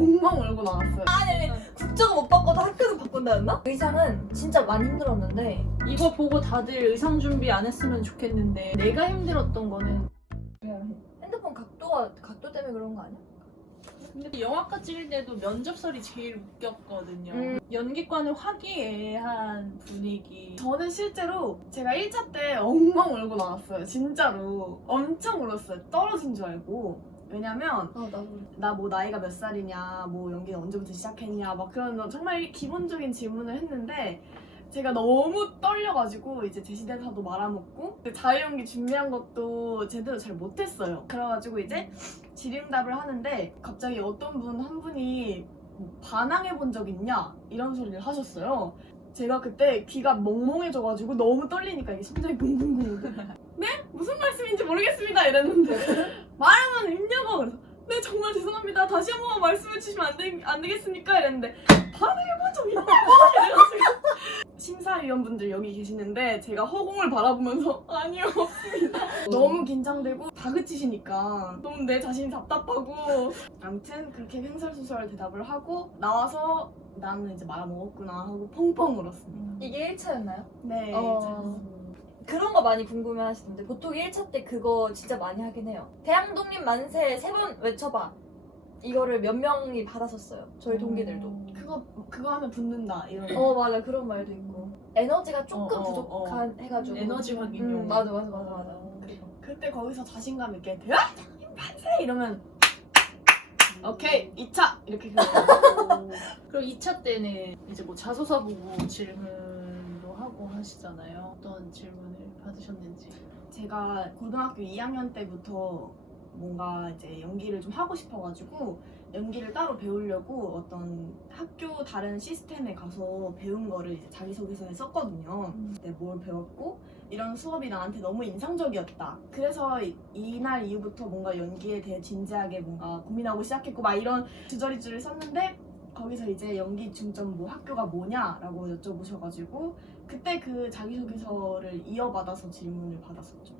엉엉 울고 나왔어요. 아니 국적은 못 바꿔도 학교는 바꾼다였나? 의상은 진짜 많이 힘들었는데 이거 보고 다들 의상 준비 안 했으면 좋겠는데 내가 힘들었던 거는 핸드폰 각도 때문에 그런 거 아니야? 근데 영화과 찍을 때도 면접설이 제일 웃겼거든요. 연기과는 화기애애한 분위기. 저는 실제로 제가 1차 때 엉엉 울고 나왔어요. 진짜로 엄청 울었어요. 떨어진 줄 알고. 왜냐면 나도 나 뭐 나이가 몇 살이냐, 뭐 연기는 언제부터 시작했냐, 막 그런 정말 기본적인 질문을 했는데 제가 너무 떨려가지고 이제 제시대사도 말아먹고 자유연기 준비한 것도 제대로 잘 못했어요. 그래가지고 이제 질의응답을 하는데 갑자기 어떤 분 한 분이 반항해 본 적 있냐 이런 소리를 하셨어요. 제가 그때 귀가 멍멍해져가지고 너무 떨리니까 이게 심장이 붕붕붕. 네? 무슨 말씀인지 모르겠습니다 이랬는데 말하면 있냐고. 그래서 네 정말 죄송합니다. 다시 한 번만 말씀해 주시면 안 되겠습니까? 이랬는데 반항해본 적 있냐고 이래가지고 심사위원분들 여기 계시는데 제가 허공을 바라보면서 아니요 없습니다. 너무 긴장되고 다그치시니까 너무 내 자신이 답답하고 아무튼 그렇게 횡설수설 대답을 하고 나와서 나는 이제 말아먹었구나 하고 펑펑 울었습니다. 이게 1차였나요? 네. 그런 거 많이 궁금해 하시던데 보통 1차 때 그거 진짜 많이 하긴 해요. 대한독립 만세 3번 외쳐봐. 이거를 몇 명이 받았었어요. 저희 동기들도. 그거 하면 붙는다 이런. 맞아 그런 말도 있고. 에너지가 조금 부족한 해가지고. 에너지 확인용. 맞아. 그때 거기서 자신감 있게 대한독립 만세 이러면 오케이 2차 이렇게 그럼 2차 때는 이제 뭐 자소서 보고 질문도 하고 하시잖아요. 어떤 질문을 받으셨는지. 제가 고등학교 2학년 때부터 뭔가 이제 연기를 좀 하고 싶어가지고 연기를 따로 배우려고 어떤 학교 다른 시스템에 가서 배운 거를 이제 자기소개서에 썼거든요. 근데 뭘 배웠고 이런 수업이 나한테 너무 인상적이었다. 그래서 이날 이후부터 뭔가 연기에 대해 진지하게 뭔가 고민하고 시작했고 막 이런 주저리줄을 썼는데 거기서 이제 연기 중점 뭐 학교가 뭐냐라고 여쭤보셔가지고 그때 그 자기소개서를 이어받아서 질문을 받았었죠.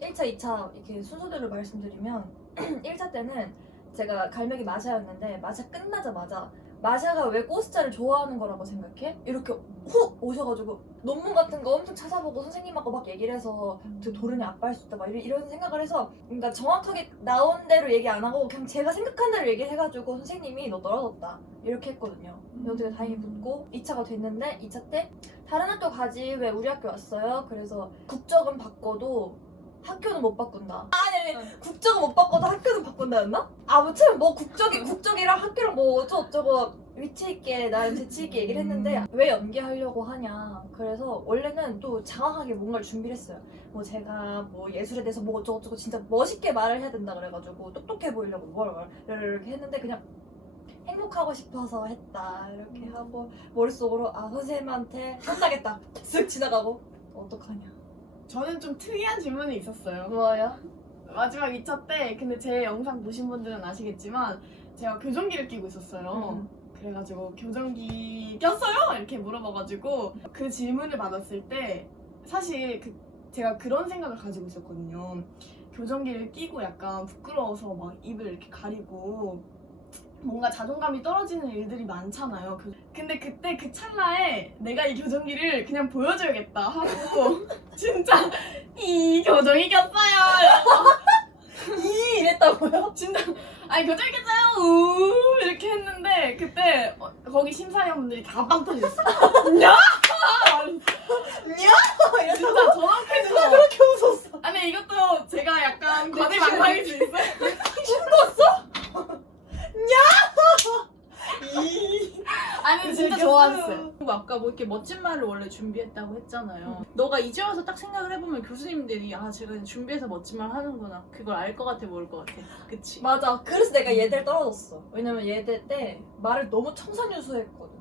1차, 2차 이렇게 순서대로 말씀드리면 1차 때는 제가 갈매기 마샤였는데 마샤 끝나자마자 마샤가 왜 꼬스자를 좋아하는 거라고 생각해? 이렇게 훅 오셔가지고 논문 같은 거 엄청 찾아보고 선생님하고 막 얘기를 해서 도른이 아빠일 수 있다 막 이런 생각을 해서 그러니까 정확하게 나온 대로 얘기 안 하고 그냥 제가 생각한 대로 얘기를 해가지고 선생님이 너 떨어졌다 이렇게 했거든요. 어떻게 다행히 붙고 2차가 됐는데 2차 때 다른 학교 가지 왜 우리 학교 왔어요? 그래서 국적은 바꿔도 학교는 못 바꾼다. 아니 국적은 못 바꿔도 학교는 바꾼다였나? 아무튼 뭐 국적이랑 학교랑 뭐 어쩌고저쩌고 위치 있게 나름 재치 있게 얘기를 했는데 왜 연기하려고 하냐. 그래서 원래는 또 장황하게 뭔가를 준비를 했어요. 뭐 제가 뭐 예술에 대해서 뭐 어쩌고저쩌고 진짜 멋있게 말을 해야 된다 그래가지고 똑똑해 보이려고 뭘 이렇게 했는데 그냥 행복하고 싶어서 했다 이렇게 하고 머릿속으로 선생님한테 혼나겠다 쓱 지나가고 어떡하냐. 저는 좀 특이한 질문이 있었어요. 뭐예요? 마지막 2차 때 근데 제 영상 보신 분들은 아시겠지만 제가 교정기를 끼고 있었어요. 그래가지고 교정기 꼈어요? 이렇게 물어봐가지고 그 질문을 받았을 때 사실 제가 그런 생각을 가지고 있었거든요. 교정기를 끼고 약간 부끄러워서 막 입을 이렇게 가리고 뭔가 자존감이 떨어지는 일들이 많잖아요. 근데 그때 그 찰나에 내가 이 교정기를 그냥 보여줘야겠다 하고 진짜 이 교정이 꼈어요 이랬다고요? 진짜 아니 교정이 꼈어요 우 이렇게 했는데 그때 거기 심사위원분들이 다 빵 터졌어요. 냐? 진짜 정확해서 그렇게 웃었어. 아니 이것도 제가 약간 과대망상일 수 있어요. 아니 진짜 좋아했어요. 그리고 아까 뭐 이렇게 멋진 말을 원래 준비했다고 했잖아요. 너가 이제 와서 딱 생각을 해보면 교수님들이 제가 준비해서 멋진 말 하는구나. 그걸 알 것 같아, 모를 것 같아. 그치? 맞아. 그래서 내가 예대를 떨어졌어. 왜냐면 예대 때 말을 너무 청산유수했거든.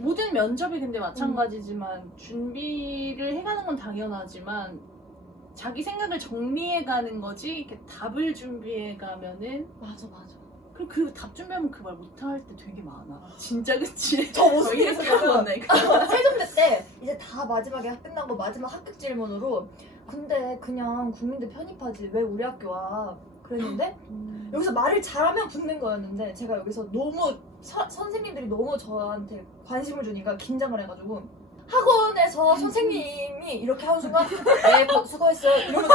모든 면접이 근데 마찬가지지만 준비를 해가는 건 당연하지만 자기 생각을 정리해가는 거지 이렇게 답을 준비해가면은 맞아. 그리고 그 답 준비하면 그 말 못할 때 되게 많아. 진짜 그치? 저 무슨 이렇게 일이었어요? 하면 세종대 때 이제 다 마지막에 끝나고 마지막 합격 질문으로 근데 그냥 국민들 편입하지 왜 우리 학교 와? 그랬는데 여기서 말을 잘하면 붙는 거였는데 제가 여기서 너무 선생님들이 너무 저한테 관심을 주니까 긴장을 해가지고 학원에서 선생님이 이렇게 하는 순간 네 수고했어요 이러면서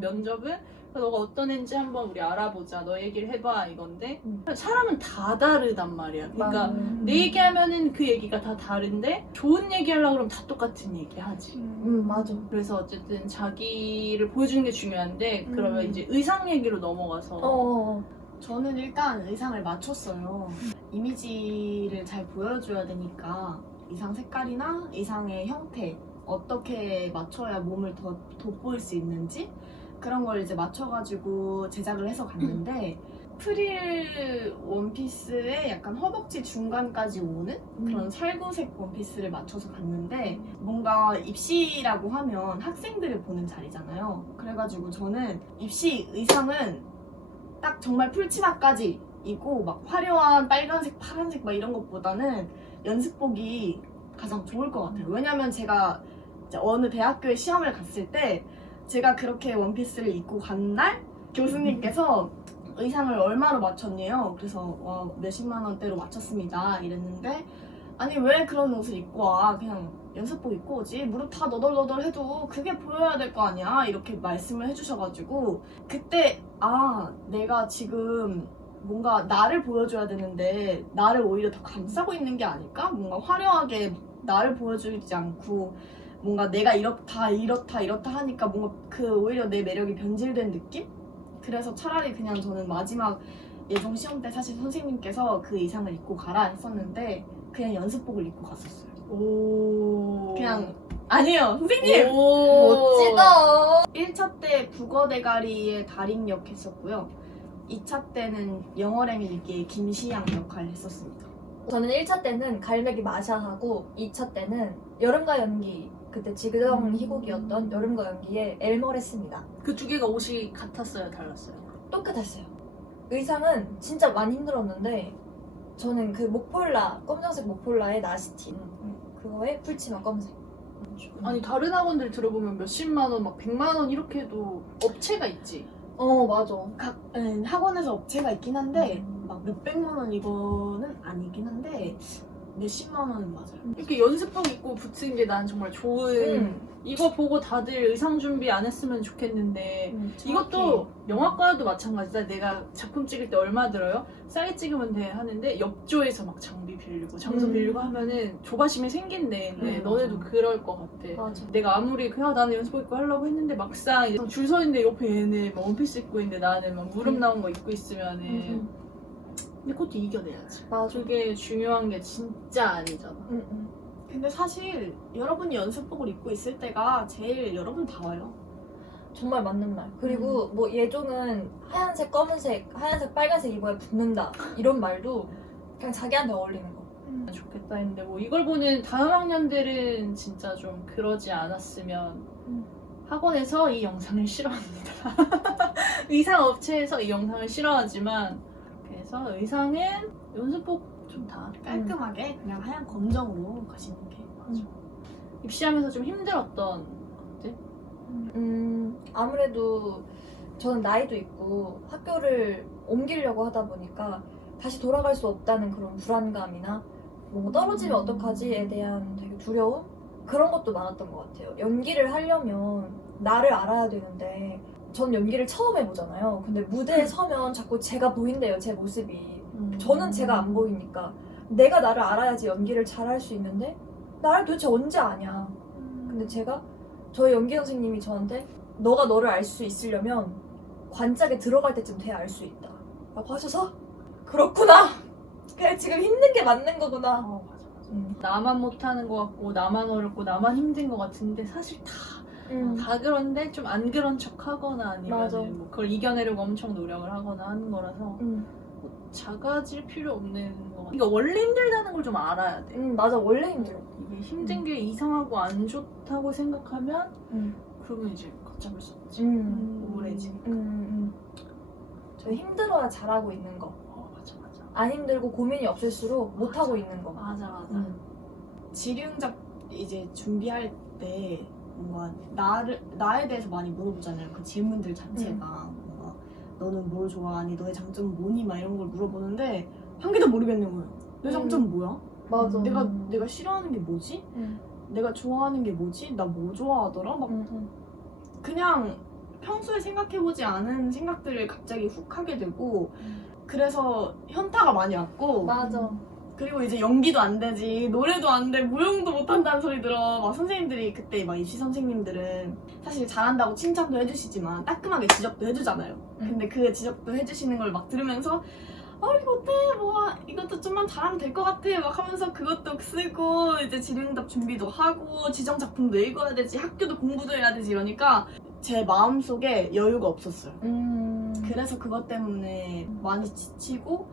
면접은 너가 어떤 애인지 한번 우리 알아보자. 너 얘기를 해봐 이건데 사람은 다 다르단 말이야. 그러니까 내 얘기하면은 그 얘기가 다 다른데 좋은 얘기하려고 그러면 다 똑같은 얘기 하지. 맞아. 그래서 어쨌든 자기를 보여주는 게 중요한데 그러면 이제 의상 얘기로 넘어가서 저는 일단 의상을 맞췄어요. 이미지를 잘 보여줘야 되니까 의상 색깔이나 의상의 형태 어떻게 맞춰야 몸을 더 돋보일 수 있는지 그런 걸 이제 맞춰가지고 제작을 해서 갔는데 프릴 원피스에 약간 허벅지 중간까지 오는 그런 살구색 원피스를 맞춰서 갔는데 뭔가 입시라고 하면 학생들을 보는 자리잖아요. 그래가지고 저는 입시 의상은 딱 정말 풀치마까지 입고 막 화려한 빨간색, 파란색 막 이런 것보다는 연습복이 가장 좋을 것 같아요. 왜냐면 제가 이제 어느 대학교에 시험을 갔을 때 제가 그렇게 원피스를 입고 간 날 교수님께서 의상을 얼마로 맞췄네요. 그래서 몇십만 원대로 맞췄습니다. 이랬는데 아니 왜 그런 옷을 입고 와? 그냥 연습복 입고 오지. 무릎 다 너덜너덜 해도 그게 보여야 될 거 아니야. 이렇게 말씀을 해주셔가지고 그때 내가 지금 뭔가 나를 보여줘야 되는데 나를 오히려 더 감싸고 있는 게 아닐까? 뭔가 화려하게 나를 보여주지 않고 뭔가 내가 이렇다 하니까 뭔가 그 오히려 내 매력이 변질된 느낌? 그래서 차라리 그냥 저는 마지막 예종 시험 때 사실 선생님께서 그 의상을 입고 가라 했었는데 그냥 연습복을 입고 갔었어요. 오 그냥 아니에요 선생님! 멋지다. 1차 때 국어 대가리의 달인역 했었고요. 2차 때는 영어랭 읽기의 김시양 역할을 했었습니다. 저는 1차 때는 갈매기 마샤하고 2차 때는 여름과 연기 그때 지그덩 희곡이었던 여름과 연기에 엘머를 했습니다. 그 두 개가 옷이 같았어요? 달랐어요? 똑같았어요. 의상은 진짜 많이 힘들었는데 저는 그 목폴라 검정색 목폴라에 나시티 그거에 풀치마 검은색. 아니 다른 학원들 들어보면 몇십만 원, 막 100만 원 이렇게 해도 업체가 있지. 맞아. 각 학원에서 업체가 있긴 한데 막 몇백만 원 이거는 아니긴 한데 몇십만 원은 맞아요. 이렇게 연습복 입고 붙은 게 난 정말 좋은 이거 보고 다들 의상 준비 안 했으면 좋겠는데 이것도 영화과도 마찬가지다. 내가 작품 찍을 때 얼마 들어요? 싸게 찍으면 돼 하는데 옆조에서 막 장비 빌리고 장소 빌리고 하면은 조바심이 생긴대. 근데 너네도 그럴 것 같아. 맞아. 내가 아무리 그냥 나는 연습복 입고 하려고 했는데 막상 이제 줄 서 있는데 옆에 얘네 막 원피스 입고 있는데 나는 막 무릎 나온 거 입고 있으면은 근데 그것도 이겨내야지. 맞아. 그게 중요한 게 진짜 아니잖아. 근데 사실 여러분이 연습복을 입고 있을 때가 제일 여러분 다 와요. 정말 맞는 말. 그리고 뭐 예종은 하얀색, 검은색, 하얀색, 빨간색 입어야 붙는다 이런 말도 그냥 자기한테 어울리는 거. 좋겠다 했는데 뭐 이걸 보는 다음 학년들은 진짜 좀 그러지 않았으면 학원에서 이 영상을 싫어합니다. 의상 업체에서 이 영상을 싫어하지만 그래서 의상은 연습복 좀 다 깔끔하게 그냥 하얀 검정으로 가시는 게 맞아. 입시하면서 좀 힘들었던 것들? 아무래도 저는 나이도 있고 학교를 옮기려고 하다 보니까 다시 돌아갈 수 없다는 그런 불안감이나 뭔가 떨어지면 어떡하지에 대한 되게 두려움? 그런 것도 많았던 것 같아요. 연기를 하려면 나를 알아야 되는데 전 연기를 처음 해보잖아요. 근데 무대에 서면 자꾸 제가 보인대요, 제 모습이. 저는 제가 안 보이니까 내가 나를 알아야지 연기를 잘할 수 있는데 나를 도대체 언제 아냐. 근데 저희 연기 선생님이 저한테 너가 너를 알 수 있으려면 관짝에 들어갈 때쯤 돼야 알 수 있다 라고 하셔서 그렇구나. 그래 지금 힘든 게 맞는 거구나. 맞아. 나만 못하는 것 같고 나만 어렵고 나만 힘든 것 같은데 사실 다 그런데 좀 안 그런 척 하거나 맞아. 아니면 뭐 그걸 이겨내려고 엄청 노력을 하거나 하는 거라서 뭐 작아질 필요 없는 거 같아. 그러니까 원래 힘들다는 걸 좀 알아야 돼. 맞아. 원래 힘들어. 이게 힘든 게 이상하고 안 좋다고 생각하면 그러면 이제 걷잡을 수 없지. 우울해지. 저 힘들어야 잘하고 있는 거. 맞아. 안 힘들고 고민이 없을수록 못하고 있는 거. 맞아. 지류응답 이제 준비할 때 뭔가 나에 대해서 많이 물어보잖아요. 그 질문들 자체가 뭔가 너는 뭘 좋아하니? 너의 장점은 뭐니? 막 이런 걸 물어보는데 한 개도 모르겠는 거예요. 내 장점은 뭐야? 맞아. 내가 싫어하는 게 뭐지? 응. 내가 좋아하는 게 뭐지? 나 뭐 좋아하더라? 막 그냥 평소에 생각해보지 않은 생각들을 갑자기 훅 하게 되고 그래서 현타가 많이 왔고 맞아. 그리고 이제 연기도 안 되지 노래도 안 돼 무용도 못한다는 소리 들어 막 선생님들이 그때 막 입시 선생님들은 사실 잘한다고 칭찬도 해주시지만 따끔하게 지적도 해주잖아요. 근데 그 지적도 해주시는 걸 막 들으면서 이렇게 못해 뭐 이것도 좀만 잘하면 될 것 같아 막 하면서 그것도 쓰고 이제 질의응답 준비도 하고 지정 작품도 읽어야 되지 학교도 공부도 해야 되지 이러니까 제 마음속에 여유가 없었어요. 그래서 그것 때문에 많이 지치고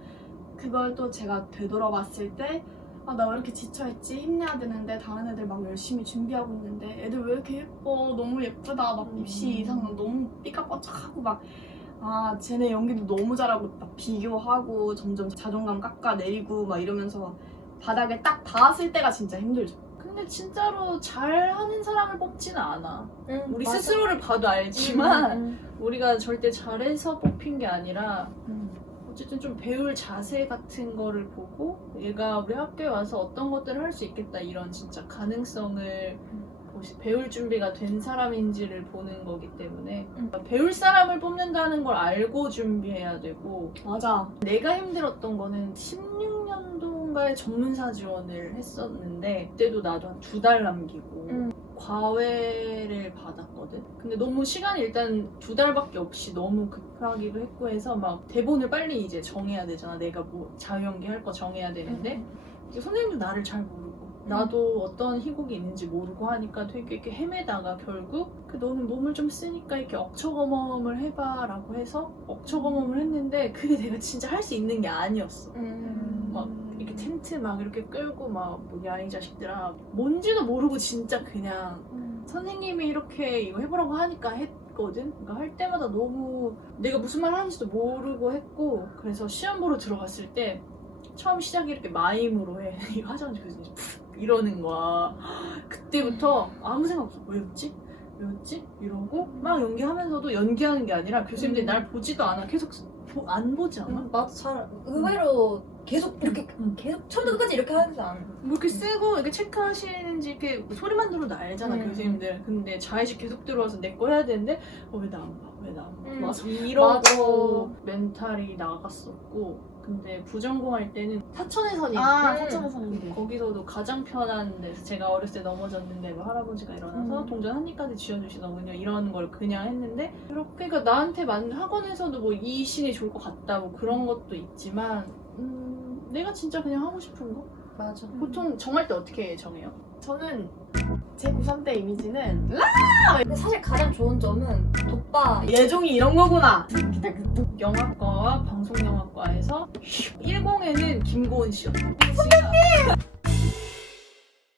그걸 또 제가 되돌아봤을 때 나 왜 이렇게 지쳐있지? 힘내야 되는데 다른 애들 막 열심히 준비하고 있는데 애들 왜 이렇게 예뻐? 너무 예쁘다 막 입시 이상 너무 삐까뻔쩍하고 막 쟤네 연기도 너무 잘하고 막 비교하고 점점 자존감 깎아내리고 막 이러면서 바닥에 딱 닿았을 때가 진짜 힘들죠. 근데 진짜로 잘하는 사람을 뽑지는 않아. 우리 맞아. 스스로를 봐도 알지만 우리가 절대 잘해서 뽑힌 게 아니라 어쨌든 좀 배울 자세 같은 거를 보고 얘가 우리 학교에 와서 어떤 것들을 할 수 있겠다 이런 진짜 가능성을 배울 준비가 된 사람인지를 보는 거기 때문에 배울 사람을 뽑는다는 걸 알고 준비해야 되고 맞아. 내가 힘들었던 거는 16년도인가에 전문사 지원을 했었는데 그때도 나도 한 2달 남기고 과외를 받았거든. 근데 너무 시간이 일단 2달밖에 없이 너무 급하기도 했고 해서 막 대본을 빨리 이제 정해야 되잖아. 내가 뭐 자유연기 할 거 정해야 되는데 이제 선생님도 나를 잘 모르고 나도 어떤 희곡이 있는지 모르고 하니까 되게 이렇게 헤매다가 결국 너는 몸을 좀 쓰니까 이렇게 억초 검험을 해봐라고 해서 억초 검험을 했는데 그게 내가 진짜 할 수 있는 게 아니었어. 막 이렇게 텐트 막 이렇게 끌고 막 뭐야 이 자식들아 뭔지도 모르고 진짜 그냥 선생님이 이렇게 이거 해보라고 하니까 했거든. 그러니까 할 때마다 너무 내가 무슨 말 하는지도 모르고 했고 그래서 시험 보러 들어갔을 때 처음 시작이 이렇게 마임으로 해. 이거 하자마자 교수님 이러는 거야. 그때부터 아무 생각 없어. 왜 웃지? 왜 웃지? 이러고 막 연기하면서도 연기하는 게 아니라 교수님들이 날 보지도 않아. 계속 안 보지 않아? 나도 잘 의외로 계속 이렇게 계속 처음부터 끝까지 이렇게 하지 않아. 뭐 이렇게 쓰고 이렇게 체크하시는지 이렇게 소리만 들어도 알잖아 교수님들. 근데 자의식 계속 들어와서 내 거 해야 되는데 왜 나 안 봐? 왜 나 안 봐? 막 이러고 멘탈이 나갔었고 근데 부전공할 때는 사천에선이니까 사천에서는 거기서도 가장 편한 데서 제가 어렸을 때 넘어졌는데 뭐 할아버지가 일어나서 동전 한 입까지 쥐어주시더군요. 이런 걸 그냥 했는데 그러니까 나한테 맞는 학원에서도 뭐 이 신이 좋을 것 같다 뭐 그런 것도 있지만 내가 진짜 그냥 하고 싶은 거? 맞아. 보통 정할 때 어떻게 정해요? 저는 제 고3 때 이미지는 근데 사실 가장 좋은 점은 돋바 예종이 이런 거구나. 영화과와 방송영화과에서 10에는 김고은 씨였어.